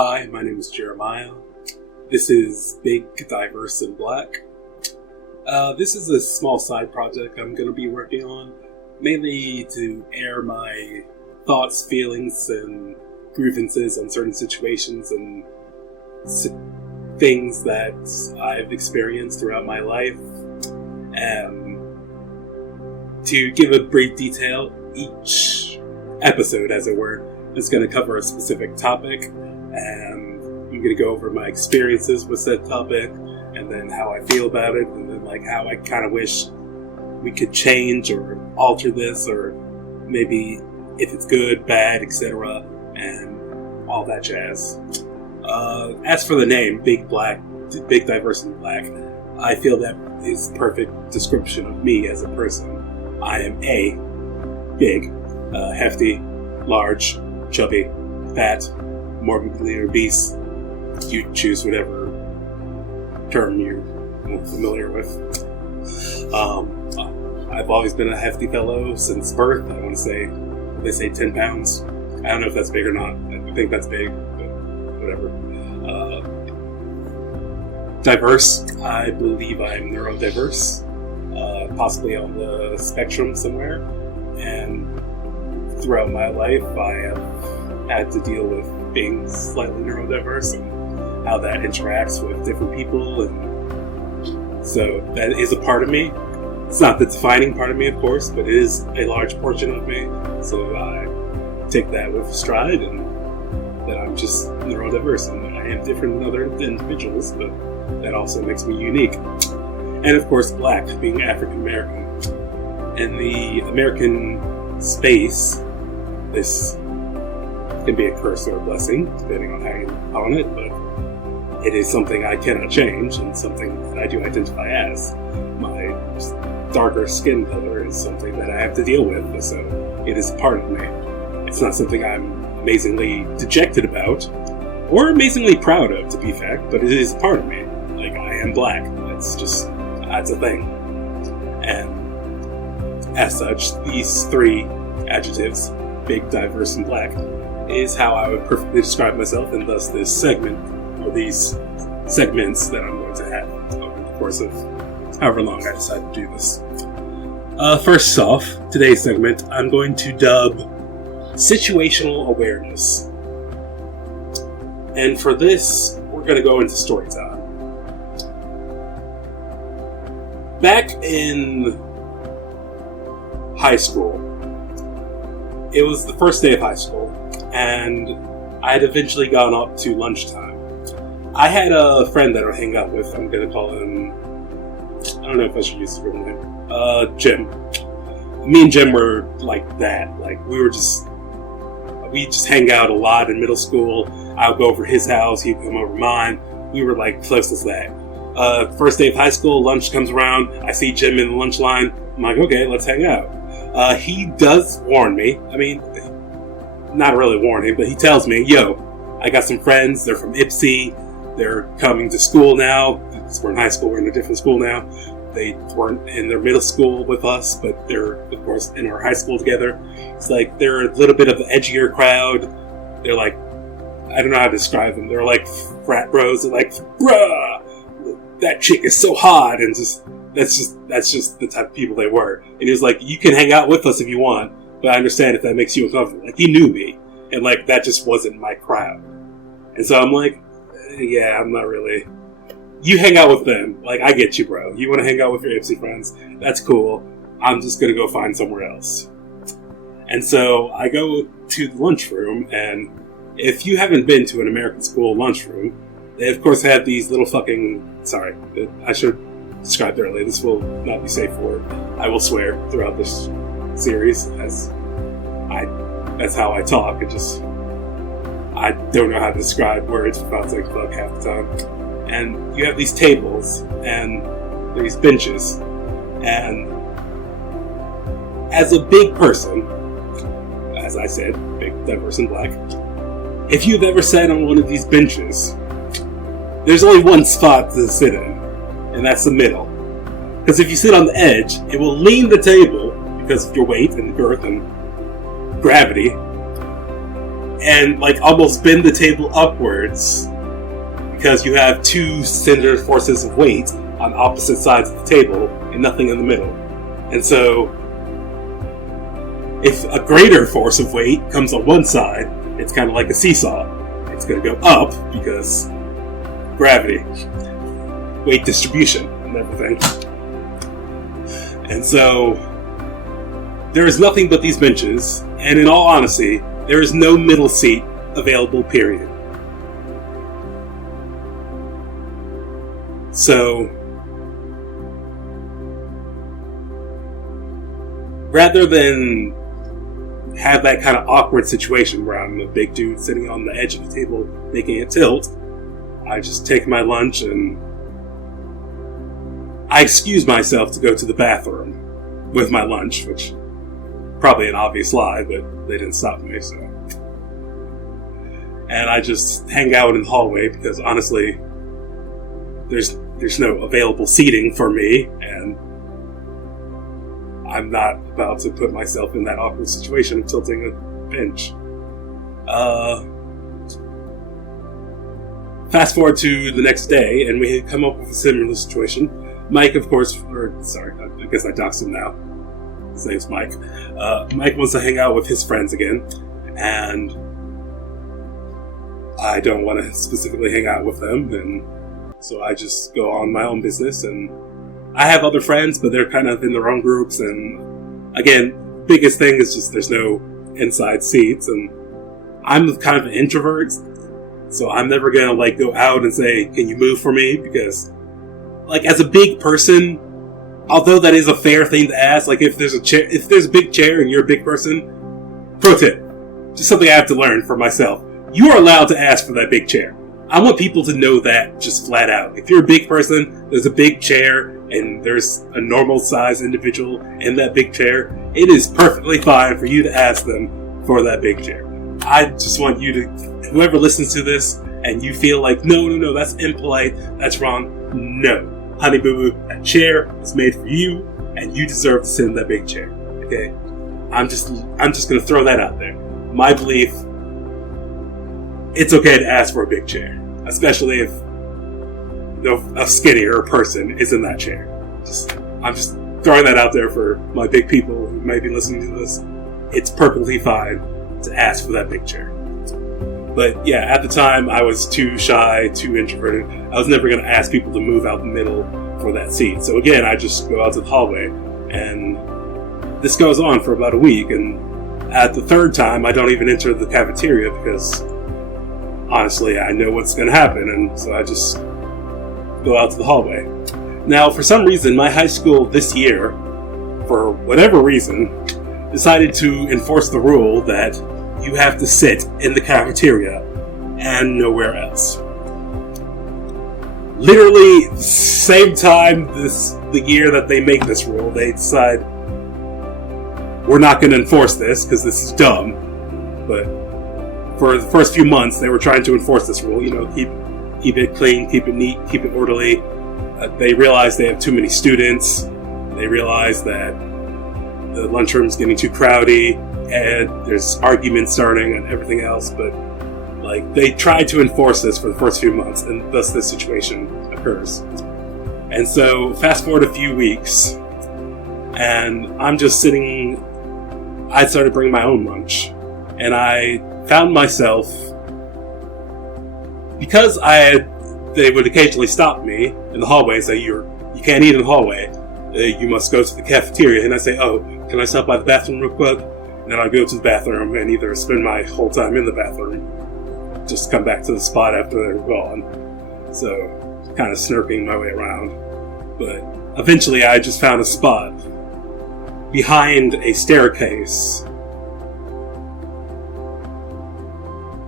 Hi, my name is Jeremiah. This is Big, Diverse, and Black. This is a small side project I'm going to be working on, mainly to air my thoughts, feelings, and grievances on certain situations and things that I've experienced throughout my life. To give a brief detail, each episode, as it were, is going to cover a specific topic, and I'm going to go over my experiences with said topic, and then how I feel about it, and then like how I kind of wish we could change or alter this, or maybe if it's good, bad, etc., and all that jazz. As for the name, Big, Diverse, and Black, I feel that is perfect description of me as a person. I am A, big, hefty, large, chubby, fat, morbidly obese. You choose whatever term you're more familiar with. I've always been a hefty fellow since birth. I want to say, they say 10 pounds. I don't know if that's big or not. I think that's big, but whatever. Diverse. I believe I'm neuro-diverse. Possibly on the spectrum somewhere. And throughout my life, I have had to deal with being slightly neurodiverse and how that interacts with different people, and so that is a part of me. It's not the defining part of me, of course, but it is a large portion of me, so I take that with stride, and that I'm just neurodiverse, and I am different than other individuals, but that also makes me unique. And of course, Black, being African American. In the American space, this can be a curse or a blessing, depending on how you look on it, but it is something I cannot change, and something that I do identify as. My darker skin color is something that I have to deal with, so it is part of me. It's not something I'm amazingly dejected about, or amazingly proud of, to be fact, but it is part of me. Like, I am Black. That's a thing. And as such, these three adjectives, Big, Diverse, and Black, is how I would perfectly describe myself, and thus this segment, or these segments that I'm going to have over the course of however long I decide to do this. First off, today's segment, I'm going to dub Situational Awareness. And for this, we're going to go into story time. Back in high school, it was the first day of high school, and I had eventually gone up to lunchtime. I had a friend that I would hang out with. I'm going to call him, I don't know if I should use his real name, Jim. Me and Jim were like that. Like, we just hang out a lot in middle school. I would go over his house, he'd come over mine. We were like close as that. First day of high school, lunch comes around, I see Jim in the lunch line. I'm like, okay, let's hang out. He does warn me. I mean, not really warning, but he tells me, yo, I got some friends, they're from Ipsy, they're coming to school now, because we're in high school, we're in a different school now. They weren't in their middle school with us, but they're, of course, in our high school together. It's like, they're a little bit of the edgier crowd. They're like, I don't know how to describe them. They're like frat bros. They're like, bruh, that chick is so hot, and that's just the type of people they were. And he was like, you can hang out with us if you want, but I understand if that makes you uncomfortable. Like, he knew me, and like, that just wasn't my crowd. And so I'm like, yeah, I'm not really. You hang out with them. Like, I get you, bro. You want to hang out with your Ipsy friends? That's cool. I'm just gonna go find somewhere else. And so I go to the lunchroom, and if you haven't been to an American school lunchroom, they of course have these little fucking. Sorry, I should have described earlier. This will not be safe for word. I will swear throughout this series, as that's how I talk. I don't know how to describe words without saying fuck half the time. And you have these tables and these benches, and as a big person, as I said, big, diverse, and black, if you've ever sat on one of these benches, there's only one spot to sit in, and that's the middle. Because if you sit on the edge, it will lean the table because of your weight and girth and gravity. and like almost bend the table upwards because you have two centered forces of weight on opposite sides of the table and nothing in the middle. And so if a greater force of weight comes on one side, it's kind of like a seesaw. It's going to go up because gravity, weight distribution, and everything. And so there is nothing but these benches, and in all honesty, there is no middle seat available, period. So rather than have that kind of awkward situation where I'm a big dude sitting on the edge of the table making it tilt, I just take my lunch and I excuse myself to go to the bathroom with my lunch, which probably an obvious lie, but they didn't stop me, so. And I just hang out in the hallway because honestly, there's no available seating for me, and I'm not about to put myself in that awkward situation of tilting a bench. Fast forward to the next day, and we had come up with a similar situation. Mike, of course, I guess I doxed him now. His name's Mike. Mike wants to hang out with his friends again, and I don't want to specifically hang out with them, and so I just go on my own business, and I have other friends, but they're kind of in their own groups, and again, biggest thing is just there's no inside seats, and I'm kind of an introvert, so I'm never gonna like go out and say, can you move for me? Because like as a big person, although that is a fair thing to ask, like if there's a big chair and you're a big person, pro tip, just something I have to learn for myself. You are allowed to ask for that big chair. I want people to know that just flat out. If you're a big person, there's a big chair, and there's a normal sized individual in that big chair, it is perfectly fine for you to ask them for that big chair. I just want you to, whoever listens to this, and you feel like, no, that's impolite, that's wrong. No. Honey boo boo, that chair is made for you, and you deserve to sit in that big chair. Okay? I'm just gonna throw that out there. My belief, it's okay to ask for a big chair, especially if a skinnier person is in that chair. I'm just throwing that out there for my big people who may be listening to this. It's perfectly fine to ask for that big chair. But yeah, at the time I was too shy, too introverted. I was never going to ask people to move out the middle for that seat. So again, I just go out to the hallway, and this goes on for about a week, and at the third time I don't even enter the cafeteria because honestly I know what's going to happen, and so I just go out to the hallway. Now, for some reason, my high school this year, for whatever reason, decided to enforce the rule that you have to sit in the cafeteria and nowhere else. Literally, same time the year that they make this rule, they decide we're not going to enforce this because this is dumb. But for the first few months, they were trying to enforce this rule. You know, keep it clean, keep it neat, keep it orderly. They realize they have too many students. They realize that the lunchroom's getting too crowded, and there's arguments starting and everything else. But like, they tried to enforce this for the first few months, and thus this situation occurs. And so, fast forward a few weeks, and I'm just sitting. I started bringing my own lunch, and I found myself, because they would occasionally stop me in the hallway and say, you can't eat in the hallway, you must go to the cafeteria. And I say, oh, can I stop by the bathroom real quick? And then I go to the bathroom and either spend my whole time in the bathroom, just come back to the spot after they're gone. So, kind of snurking my way around. But eventually I just found a spot behind a staircase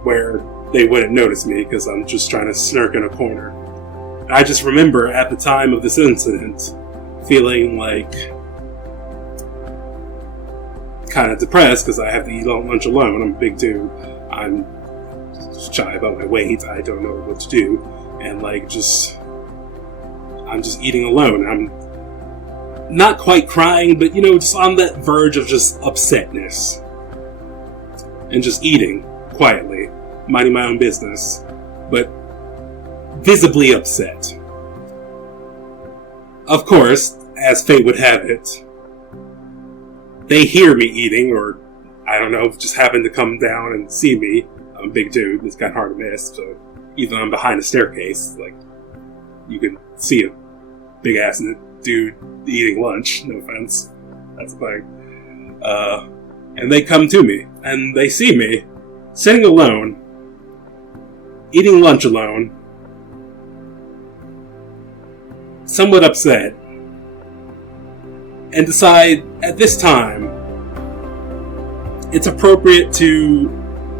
where they wouldn't notice me because I'm just trying to snark in a corner. I just remember at the time of this incident feeling like kind of depressed because I have to eat lunch alone. I'm a big dude. I'm shy about my weight. I don't know what to do. And I'm just eating alone. I'm not quite crying, but just on that verge of just upsetness. And just eating quietly, minding my own business, but visibly upset. Of course, as fate would have it, they hear me eating, or I don't know, just happen to come down and see me. I'm a big dude, it's kind of hard to miss, so even though I'm behind a staircase, like, you can see a big ass dude eating lunch, no offense, that's the thing. And they come to me, and they see me, sitting alone, eating lunch alone, somewhat upset, and decide at this time it's appropriate to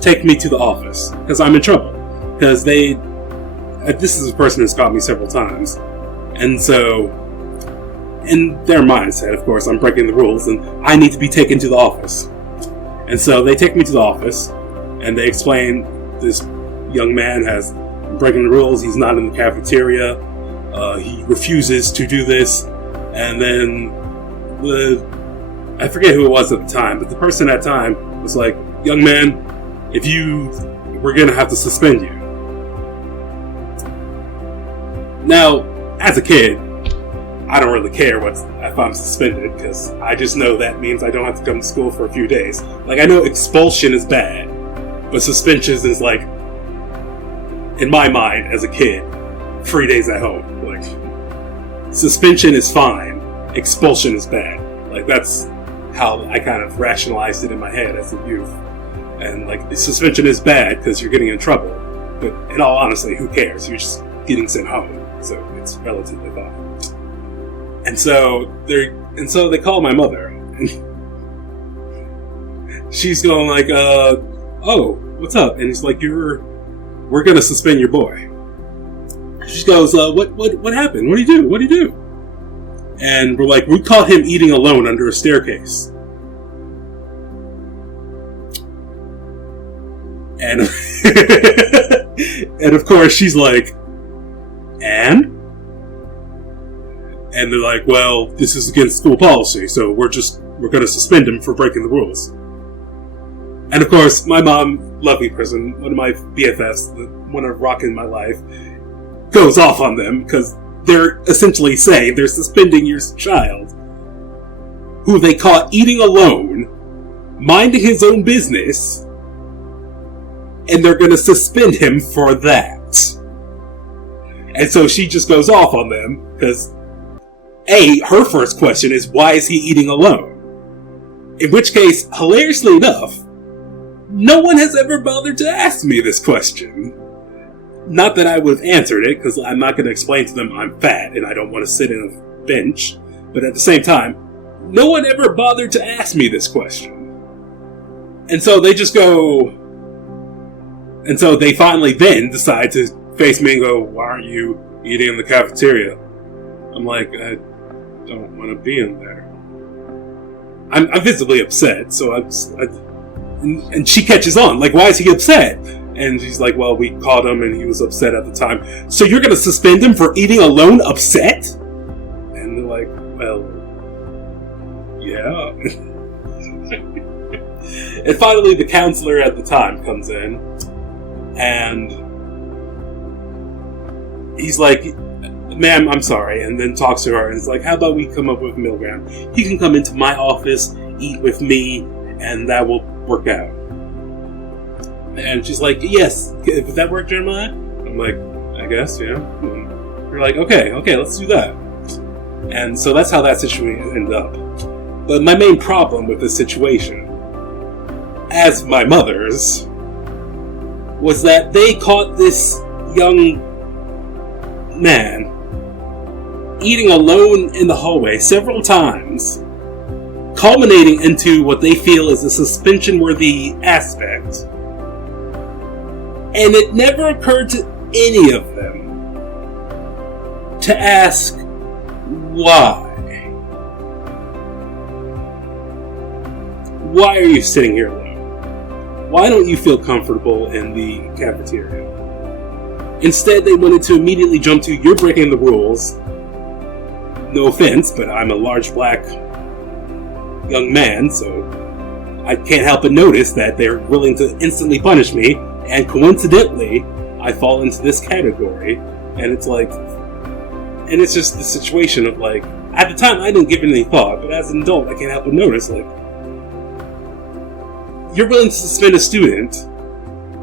take me to the office because I'm in trouble. Because this is a person who's caught me several times, and so in their mindset, of course, I'm breaking the rules and I need to be taken to the office. And so they take me to the office and they explain this young man has been breaking the rules. He's not in the cafeteria. He refuses to do this. And then I forget who it was at the time, but the person at the time was like, young man, we're going to have to suspend you. Now, as a kid, I don't really care if I'm suspended, because I just know that means I don't have to come to school for a few days. Like, I know expulsion is bad, but suspension is like, in my mind, as a kid, 3 days at home. Like, suspension is fine, expulsion is bad. Like, that's how I kind of rationalized it in my head as a youth. And, like, suspension is bad because you're getting in trouble. But in all honesty, who cares? You're just getting sent home. So it's relatively fine. And so they call my mother. And she's going like, oh, what's up? And he's like, we're gonna suspend your boy. She goes, what happened? What do you do? And we're like, we caught him eating alone under a staircase. And and of course she's like, and they're like, well, this is against school policy, so we're going to suspend him for breaking the rules. And of course, my mom, lovely person, one of my BFFs, the one of rocking my life, goes off on them because they're essentially saying they're suspending your child, who they caught eating alone, minding his own business, and they're going to suspend him for that. And so she just goes off on them because, her first question is, why is he eating alone? In which case, hilariously enough, no one has ever bothered to ask me this question. Not that I would have answered it, because I'm not going to explain to them I'm fat and I don't want to sit in a bench. But at the same time, no one ever bothered to ask me this question. And so they just go... And so they finally then decide to face me and go, why aren't you eating in the cafeteria? I'm like, I don't want to be in there. I'm visibly upset, so and she catches on, like, why is he upset? And she's like, well, we caught him and he was upset at the time. So you're going to suspend him for eating alone upset? And they're like, well, yeah. And finally the counselor at the time comes in, and he's like, ma'am, I'm sorry, and then talks to her, and it's like, how about we come up with a middle ground? He can come into my office, eat with me, and that will work out. And she's like, yes, would that work, Jeremiah? I'm like, I guess, yeah. And we're like, okay, let's do that. And so that's how that situation ended up. But my main problem with this situation, as my mother's, was that they caught this young man eating alone in the hallway several times, culminating into what they feel is a suspension-worthy aspect. And it never occurred to any of them to ask why. Why are you sitting here alone? Why don't you feel comfortable in the cafeteria? Instead, they wanted to immediately jump to, you're breaking the rules. No offense, but I'm a large black young man, so I can't help but notice that they're willing to instantly punish me, and coincidentally, I fall into this category, and it's like, and it's just the situation of like, at the time I didn't give it any thought, but as an adult I can't help but notice, like, you're willing to suspend a student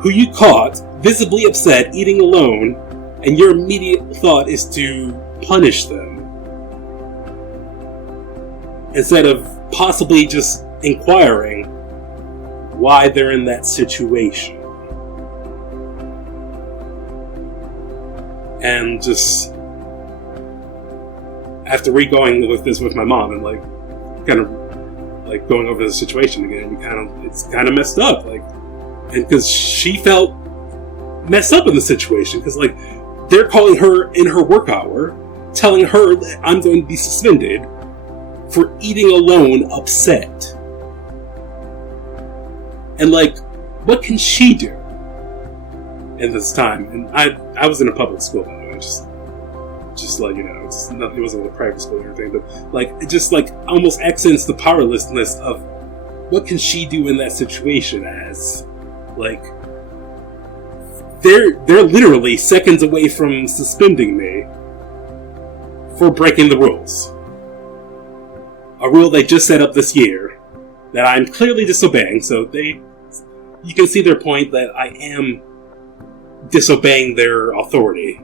who you caught visibly upset eating alone, and your immediate thought is to punish them, instead of possibly just inquiring why they're in that situation. And just after re-going with this with my mom and like kind of like going over the situation again, it's kind of messed up, like, and because she felt messed up in the situation, because like they're calling her in her work hour, telling her that I'm going to be suspended for eating alone upset. And like, what can she do in this time? And I was in a public school, by the way, just like, you know, it's not, it wasn't a private school or anything, but like, it just like almost accents the powerlessness of what can she do in that situation, as like they're literally seconds away from suspending me for breaking the rules. A rule they just set up this year that I'm clearly disobeying, so you can see their point that I am disobeying their authority.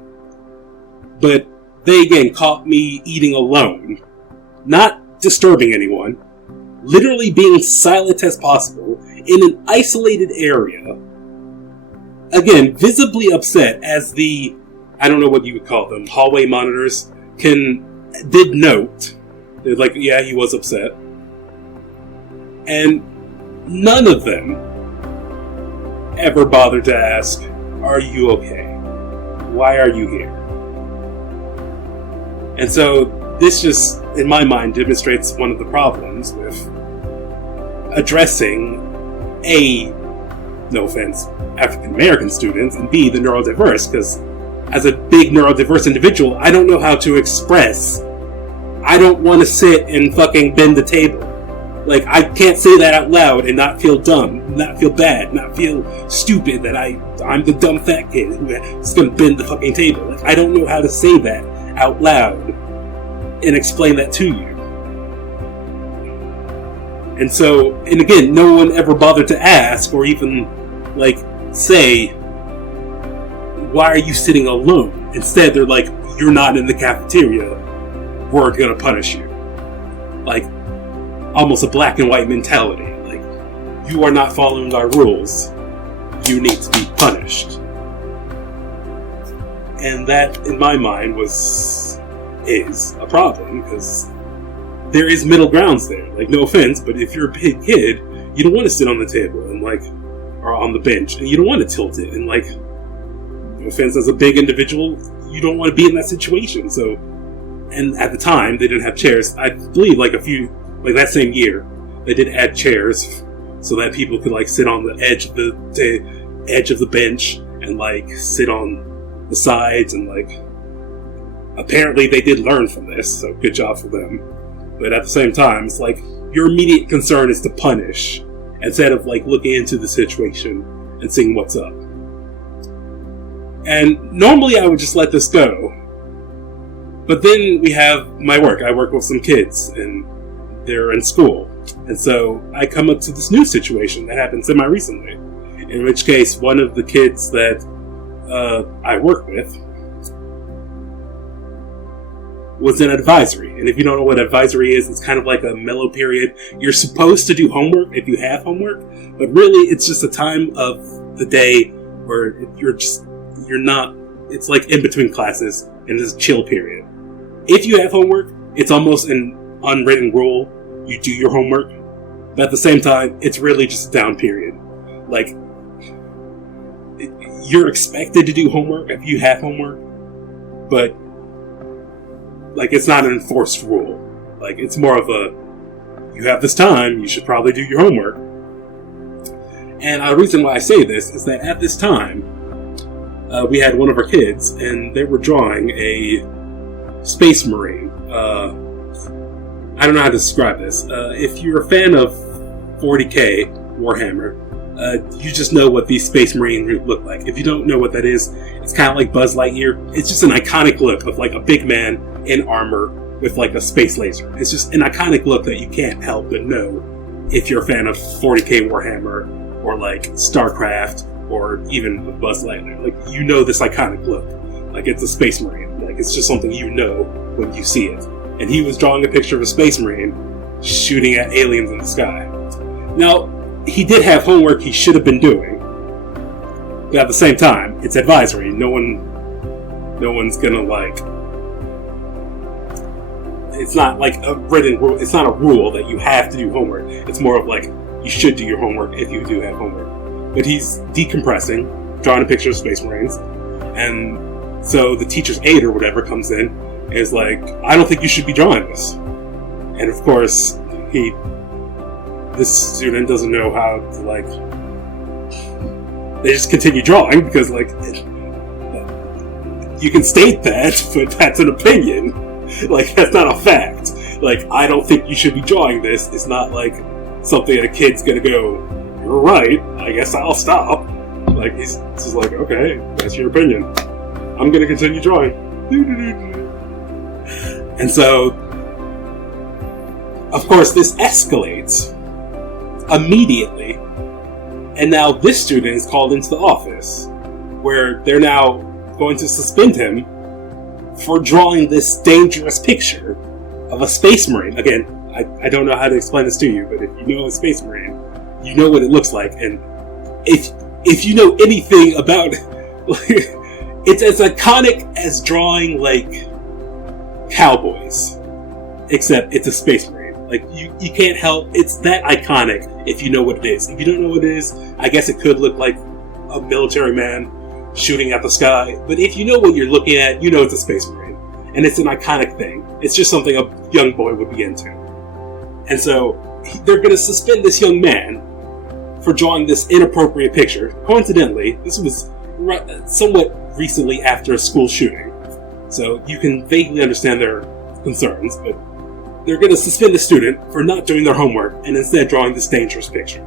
But they again caught me eating alone, not disturbing anyone, literally being silent as possible in an isolated area. Again, visibly upset, as the, I don't know what you would call them, hallway monitors did note. They're like, yeah, he was upset. And none of them ever bothered to ask, are you okay? Why are you here? And so this just, in my mind, demonstrates one of the problems with addressing A, no offense, African American students, and B, the neuro-diverse, because as a big neuro-diverse individual, I don't know how to express, I don't want to sit and fucking bend the table. Like, I can't say that out loud and not feel dumb, not feel bad, not feel stupid that I'm the dumb fat kid who's gonna bend the fucking table. Like, I don't know how to say that out loud and explain that to you. And so, and again, no one ever bothered to ask or even, like, say, why are you sitting alone? Instead, they're like, you're not in the cafeteria, we're gonna punish you. Like, almost a black and white mentality. Like, you are not following our rules, you need to be punished. And that, in my mind, is a problem, because there is middle grounds there. Like, no offense, but if you're a big kid, you don't want to sit on the table and like, or on the bench, and you don't want to tilt it, and like, no offense, as a big individual, you don't want to be in that situation. So, and at the time, they didn't have chairs. I believe like that same year, they did add chairs so that people could like sit on the edge of the bench and like sit on the sides, and like, apparently they did learn from this, so good job for them. But at the same time, it's like, your immediate concern is to punish instead of like looking into the situation and seeing what's up. And normally I would just let this go, but then we have my work. I work with some kids and they're in school, and so I come up to this new situation that happened semi-recently, in which case one of the kids that I work with was an advisory. And if you don't know what advisory is, it's kind of like a mellow period. You're supposed to do homework if you have homework, but really it's just a time of the day where you're not, it's like in between classes, and this chill period. If you have homework, it's almost an unwritten rule, you do your homework, but at the same time, it's really just a down period. Like, you're expected to do homework if you have homework, but like, it's not an enforced rule. Like, it's more of a, you have this time, you should probably do your homework. And the reason why I say this is that at this time, we had one of our kids, and they were drawing a space marine. I don't know how to describe this. If you're a fan of 40K Warhammer, you just know what these Space Marines look like. If you don't know what that is, it's kind of like Buzz Lightyear. It's just an iconic look of like a big man in armor with like a space laser. It's just an iconic look that you can't help but know if you're a fan of 40K Warhammer or like StarCraft or even Buzz Lightyear. Like, you know this iconic look. Like, it's a Space Marine. Like, it's just something you know when you see it. And he was drawing a picture of a Space Marine shooting at aliens in the sky. Now, he did have homework he should have been doing. But at the same time, it's advisory. No one's gonna like... It's not like a written rule. It's not a rule that you have to do homework. It's more of like, you should do your homework if you do have homework. But he's decompressing, drawing a picture of Space Marines, and so the teacher's aide or whatever comes in and is like, I don't think you should be drawing this. And of course, this student doesn't know how to, like, they just continue drawing because, like, you can state that, but that's an opinion. Like, that's not a fact. Like, I don't think you should be drawing this. It's not like something that a kid's gonna go, you're right, I guess I'll stop. Like, he's just like, okay, that's your opinion. I'm gonna continue drawing. And so, of course, this escalates immediately. And now this student is called into the office, where they're now going to suspend him for drawing this dangerous picture of a Space Marine. Again, I don't know how to explain this to you, but if you know a Space Marine, you know what it looks like. And if you know anything about it, like, it's as iconic as drawing, like, cowboys, except it's a Space Marine. Like, you can't help, it's that iconic if you know what it is. If you don't know what it is, I guess it could look like a military man shooting at the sky. But if you know what you're looking at, you know it's a Space Marine. And it's an iconic thing. It's just something a young boy would be into. And so, they're going to suspend this young man for drawing this inappropriate picture. Coincidentally, this was somewhat recently after a school shooting. So you can vaguely understand their concerns, but they're going to suspend the student for not doing their homework and instead drawing this dangerous picture.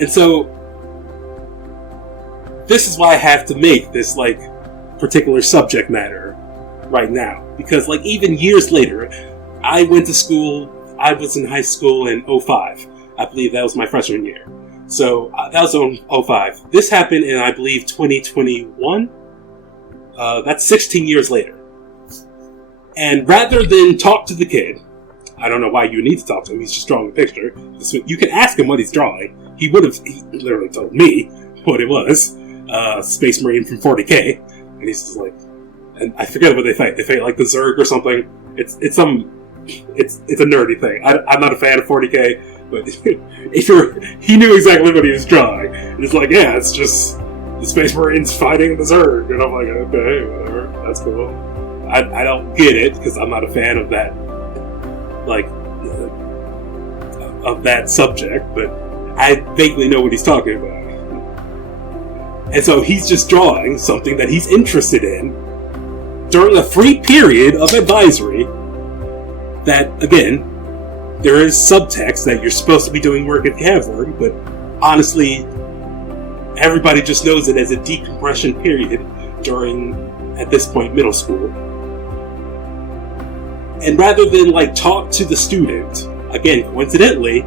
And so, this is why I have to make this, like, particular subject matter right now. Because, like, even years later, I went to school, I was in high school in 2005. I believe that was my freshman year. So, that was in 2005. This happened in, I believe, 2021. That's 16 years later. And rather than talk to the kid, I don't know why you need to talk to him, he's just drawing a picture. You can ask him what he's drawing. He literally told me what it was. Space Marine from 40K. And he's just like, and I forget what they fight. They fight like the Zerg or something. It's a nerdy thing. I'm not a fan of 40K, but he knew exactly what he was drawing. And it's like, yeah, it's just the Space Marines fighting the Zerg. And I'm like, okay, whatever, that's cool. I don't get it, because I'm not a fan of that, like, of that subject, but I vaguely know what he's talking about. And so he's just drawing something that he's interested in during a free period of advisory that, again, there is subtext that you're supposed to be doing work if you have work, but honestly, everybody just knows it as a decompression period during, at this point, middle school. And rather than, like, talk to the student, again, coincidentally,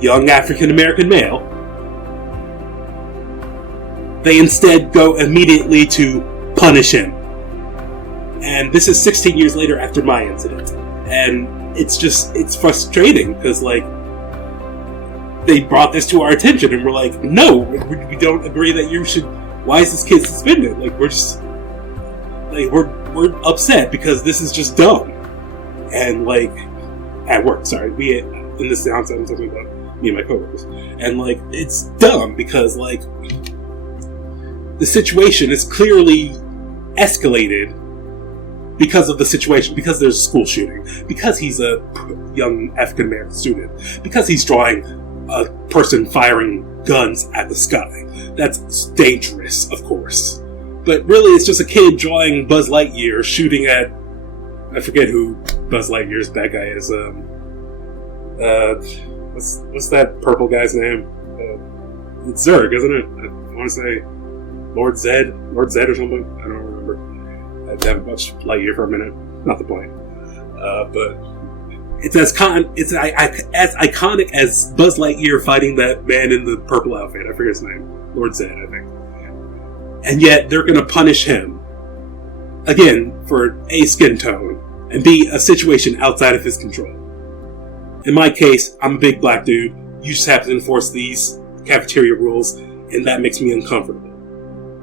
young African-American male, they instead go immediately to punish him. And this is 16 years later after my incident. And it's frustrating, because, like, they brought this to our attention, and we're like, no, we don't agree that you should, why is this kid suspended? Like, we're just, like, we're upset because this is just dumb. And, like, at work, sorry, in this sounds I'm talking about me and my coworkers, and, like, it's dumb because, like, the situation is clearly escalated because of the situation, because there's a school shooting, because he's a young African American student, because he's drawing a person firing guns at the sky. That's dangerous, of course. But really, it's just a kid drawing Buzz Lightyear shooting at, I forget who Buzz Lightyear's bad guy is. What's that purple guy's name? It's Zurg, isn't it? I want to say Lord Zed or something. I don't remember. I haven't watched Lightyear for a minute. Not the point. But it's as iconic as Buzz Lightyear fighting that man in the purple outfit. I forget his name. Lord Zed, I think. And yet they're going to punish him again for A, skin tone, and B, a situation outside of his control. In my case, I'm a big black dude. You just have to enforce these cafeteria rules, and that makes me uncomfortable.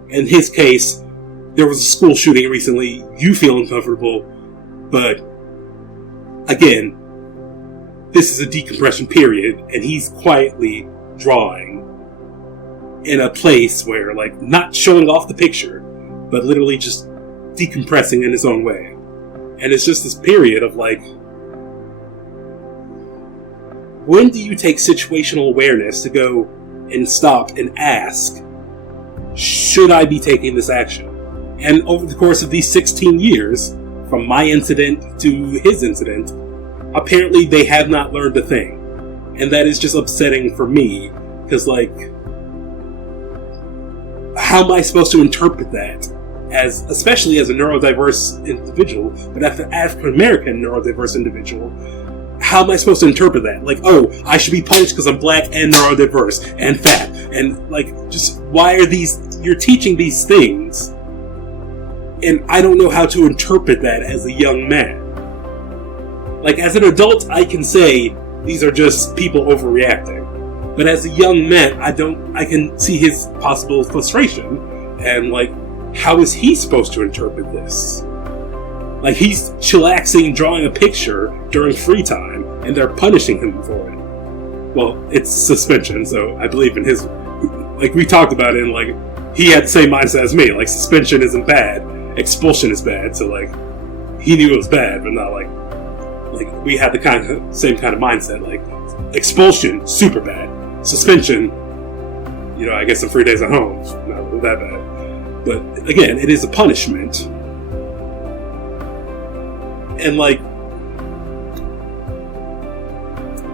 In his case, there was a school shooting recently. You feel uncomfortable, but again, this is a decompression period, and he's quietly drawing in a place where, like, not showing off the picture, but literally just decompressing in his own way. And it's just this period of, like, when do you take situational awareness to go and stop and ask, should I be taking this action? And over the course of these 16 years, from my incident to his incident, apparently they have not learned a thing. And that is just upsetting for me, because, like, how am I supposed to interpret that? Especially as a neurodiverse individual, but as an African-American neurodiverse individual, how am I supposed to interpret that? Like, oh, I should be punished because I'm black and neurodiverse and fat. And, like, just why are you're teaching these things, and I don't know how to interpret that as a young man. Like, as an adult, I can say these are just people overreacting. But as a young man, I can see his possible frustration, and, like, how is he supposed to interpret this? Like, he's chillaxing, drawing a picture during free time, and they're punishing him for it. Well, it's suspension, so I believe in his... Like, we talked about it, and, like, he had the same mindset as me. Like, suspension isn't bad, expulsion is bad, so, like, he knew it was bad, but not, like, we had the same kind of mindset. Like, expulsion, super bad. Suspension, I get some free days at home, not that bad. But, again, it is a punishment. And, like,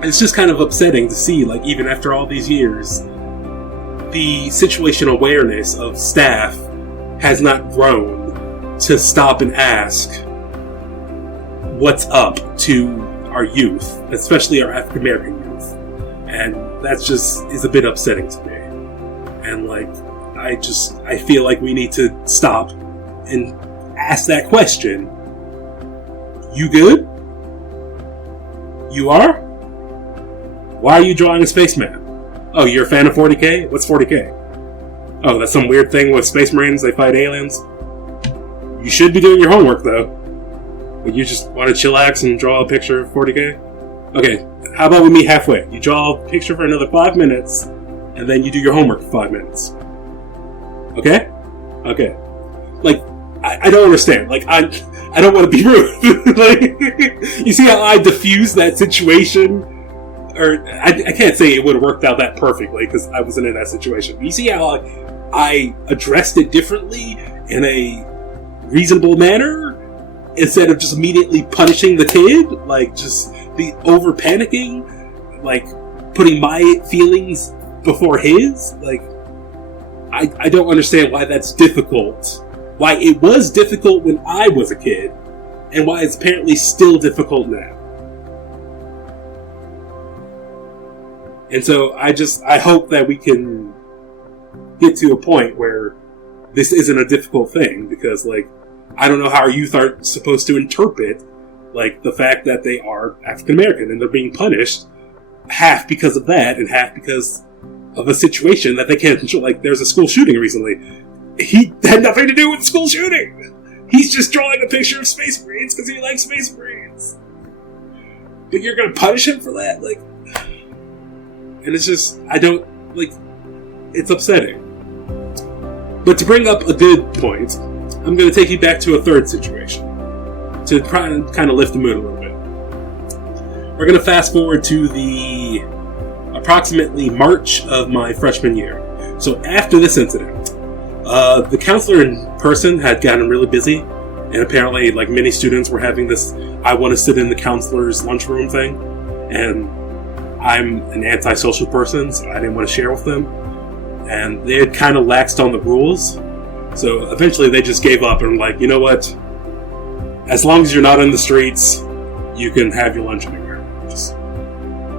it's just kind of upsetting to see, like, even after all these years, the situational awareness of staff has not grown to stop and ask what's up to our youth, especially our African American youth. And that just is a bit upsetting to me. And, like, I feel like we need to stop and ask that question. You good? You are? Why are you drawing a spaceman? Oh, you're a fan of 40K? What's 40K? Oh, that's some weird thing with Space Marines, they fight aliens? You should be doing your homework, though. But you just want to chillax and draw a picture of 40K? Okay, how about we meet halfway? You draw a picture for another 5 minutes, and then you do your homework for 5 minutes. Okay? Okay. Like, I don't understand. Like, I don't want to be rude. Like, you see how I diffused that situation? Or, I can't say it would have worked out that perfectly, because I wasn't in that situation. You see how I addressed it differently in a reasonable manner? Instead of just immediately punishing the kid? Like, just the over-panicking? Like, putting my feelings before his? Like, I don't understand why that's difficult. Why it was difficult when I was a kid, and why it's apparently still difficult now. And so I hope that we can get to a point where this isn't a difficult thing, because, like, I don't know how our youth are supposed to interpret, like, the fact that they are African American and they're being punished half because of that and half because of a situation that they can't control. Like, there's a school shooting recently. He had nothing to do with the school shooting. He's just drawing a picture of Space Marines because he likes Space Marines. But you're going to punish him for that? Like, and it's just, it's upsetting. But to bring up a good point, I'm going to take you back to a third situation to try and kind of lift the mood a little bit. We're going to fast forward to the approximately March of my freshman year. So after this incident, the counselor in person had gotten really busy, and apparently, like, many students were having this I want to sit in the counselor's lunchroom thing, and I'm an antisocial person, so I didn't want to share with them. And they had kind of laxed on the rules. So eventually they just gave up and were like, you know what? As long as you're not in the streets, you can have your lunch anywhere. Just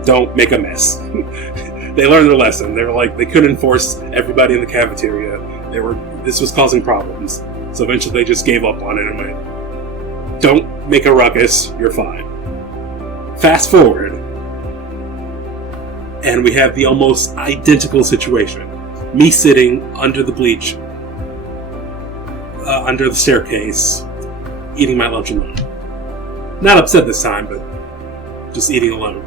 don't make a mess. They learned their lesson. They were like, they couldn't force everybody in the cafeteria. This was causing problems. So eventually they just gave up on it and went, don't make a ruckus, you're fine. Fast forward, and we have the almost identical situation. Me sitting under the bleach, under the staircase, eating my lunch alone. Not upset this time, but just eating alone.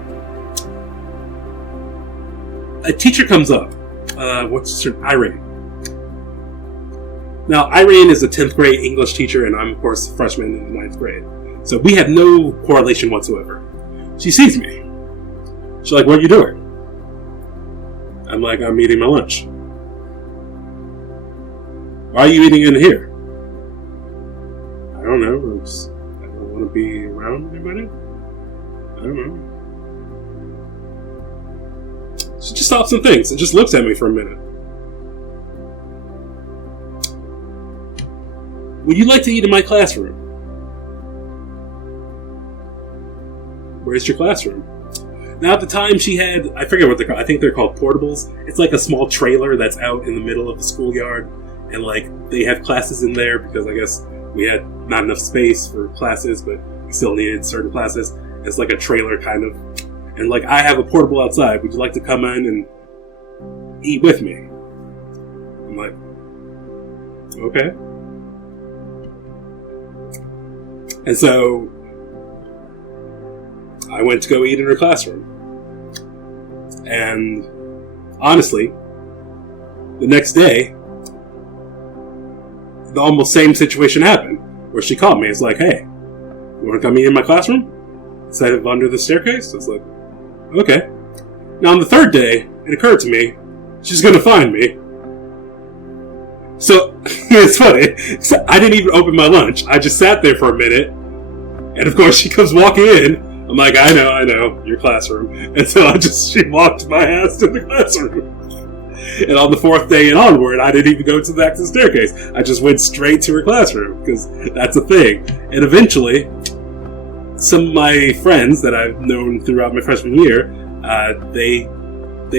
A teacher comes up. What's her name? Irene. Now, Irene is a 10th grade English teacher, and I'm, of course, a freshman in the 9th grade. So we have no correlation whatsoever. She sees me. She's like, what are you doing? I'm like, I'm eating my lunch. Why are you eating in here? I don't know. I don't want to be around anybody. I don't know. She just stops and thinks and just looks at me for a minute. Would you like to eat in my classroom? Where's your classroom? Now, at the time, she had, I forget what they're called. I think they're called portables. It's like a small trailer that's out in the middle of the schoolyard. And, like, they have classes in there because I guess we had not enough space for classes, but we still needed certain classes. It's like a trailer, kind of. And, like, I have a portable outside. Would you like to come in and eat with me? I'm like, okay. And so I went to go eat in her classroom. And honestly, the next day, the almost same situation happened, where she called me. It's like, hey, you want to come eat in my classroom? Instead of under the staircase? It's like, okay. Now on the third day, it occurred to me, she's going to find me. So, it's funny. So I didn't even open my lunch. I just sat there for a minute. And of course, she comes walking in. I'm like, I know, your classroom. And so she walked my ass to the classroom. And on the fourth day and onward, I didn't even go to the back of the staircase. I just went straight to her classroom, because that's a thing. And eventually, some of my friends that I've known throughout my freshman year, they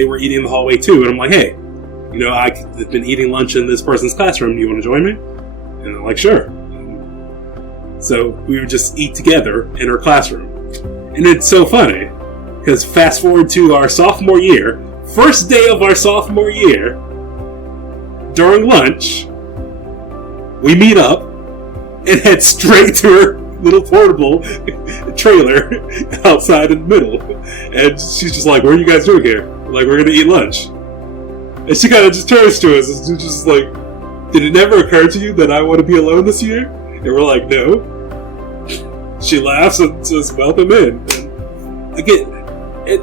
were eating in the hallway too. And I'm like, hey, I've been eating lunch in this person's classroom. Do you want to join me? And they're like, sure. So we would just eat together in her classroom. And it's so funny, because fast forward to our sophomore year, first day of our sophomore year, during lunch, we meet up and head straight to her little portable trailer outside in the middle. And she's just like, what are you guys doing here? Like, we're going to eat lunch. And she kind of just turns to us and just like, did it never occur to you that I want to be alone this year? And we're like, no. She laughs and says, welcome in. And again,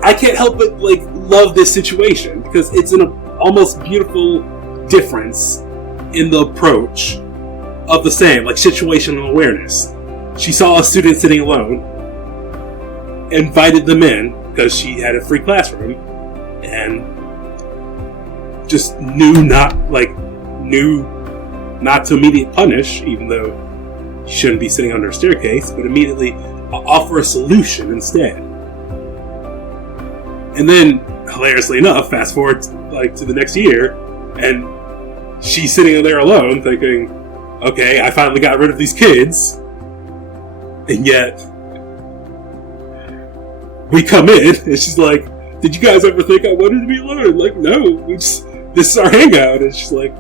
I can't help but love this situation, because it's an almost beautiful difference in the approach of the same, like situational awareness. She saw a student sitting alone, invited them in because she had a free classroom, and just knew not to immediately punish, even though you shouldn't be sitting under a staircase, but immediately offer a solution instead. And then, hilariously enough, fast forward to the next year, and she's sitting there alone thinking, okay, I finally got rid of these kids, and yet we come in, and she's like, did you guys ever think I wanted to be alone? Like, no, this is our hangout. And she's like,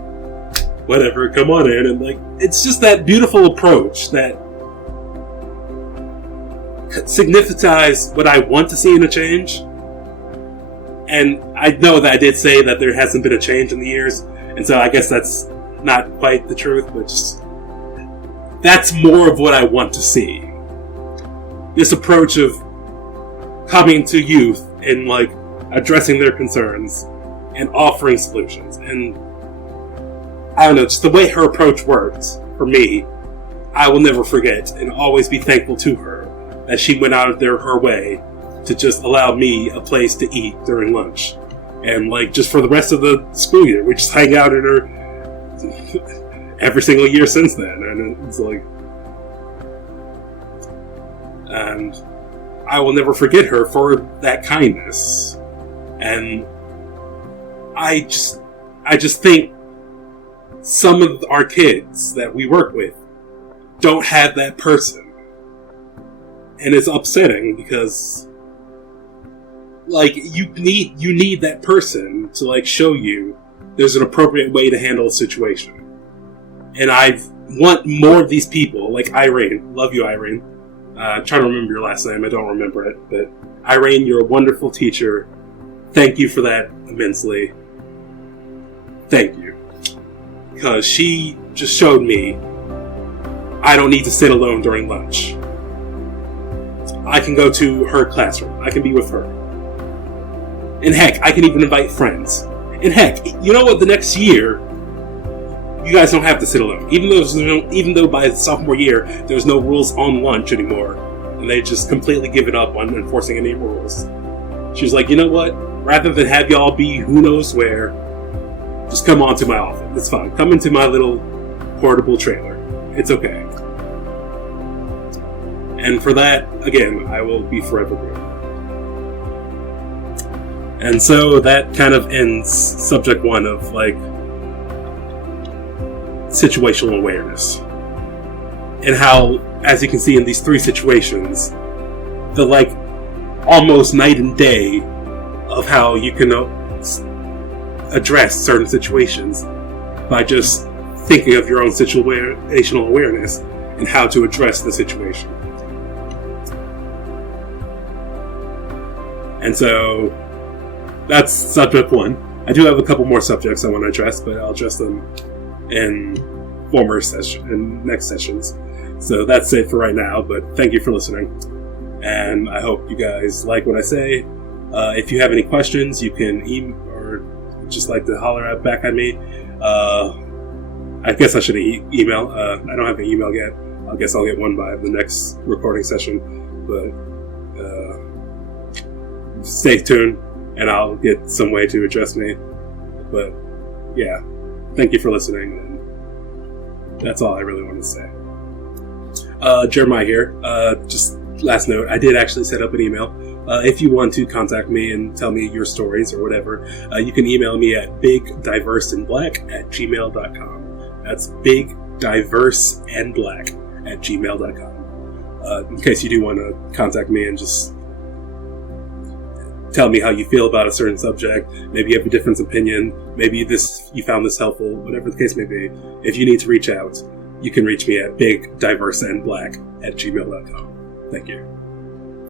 whatever, come on in. And it's just that beautiful approach that signifies what I want to see in a change. And I know that I did say that there hasn't been a change in the years, and so I guess that's not quite the truth, but that's more of what I want to see. This approach of coming to youth and addressing their concerns and offering solutions. And I don't know, just the way her approach worked for me, I will never forget and always be thankful to her that she went out of her way to just allow me a place to eat during lunch. And, like, just for the rest of the school year, we just hang out at her every single year since then. And it's like... And I will never forget her for that kindness. And I just think some of our kids that we work with don't have that person. And it's upsetting because, like, you need that person to, like, show you there's an appropriate way to handle a situation. And I want more of these people, like Irene. Love you, Irene. Trying to remember your last name. I don't remember it. But Irene, you're a wonderful teacher. Thank you for that immensely. Thank you. Because she just showed me I don't need to sit alone during lunch. I can go to her classroom. I can be with her. And heck, I can even invite friends. And heck, you know what? The next year, you guys don't have to sit alone. Even though by the sophomore year, there's no rules on lunch anymore. And they just completely give it up on enforcing any rules. She's like, you know what? Rather than have y'all be who knows where, just come on to my office. It's fine. Come into my little portable trailer. It's okay. And for that, again, I will be forever grateful. And so that kind of ends subject 1 of, like, situational awareness. And how, as you can see in these 3 situations, the, like, almost night and day of how you can address certain situations by just thinking of your own situational awareness and how to address the situation. And so that's subject 1. I do have a couple more subjects I want to address, but I'll address them in next sessions. So that's it for right now, but thank you for listening. And I hope you guys like what I say. If you have any questions, you can email or just like to holler back at me. I guess I should email. I don't have an email yet. I guess I'll get one by the next recording session. But stay tuned, and I'll get some way to address me. But yeah, thank you for listening, and that's all I really want to say. Jeremiah here. Just last note, I did actually set up an email. If you want to contact me and tell me your stories or whatever, you can email me at bigdiverseandblack@gmail.com. That's bigdiverseandblack@gmail.com. In case you do want to contact me and just tell me how you feel about a certain subject, maybe you have a different opinion, maybe you found this helpful, whatever the case may be. If you need to reach out, you can reach me at bigdiverseandblack@gmail.com. Thank you.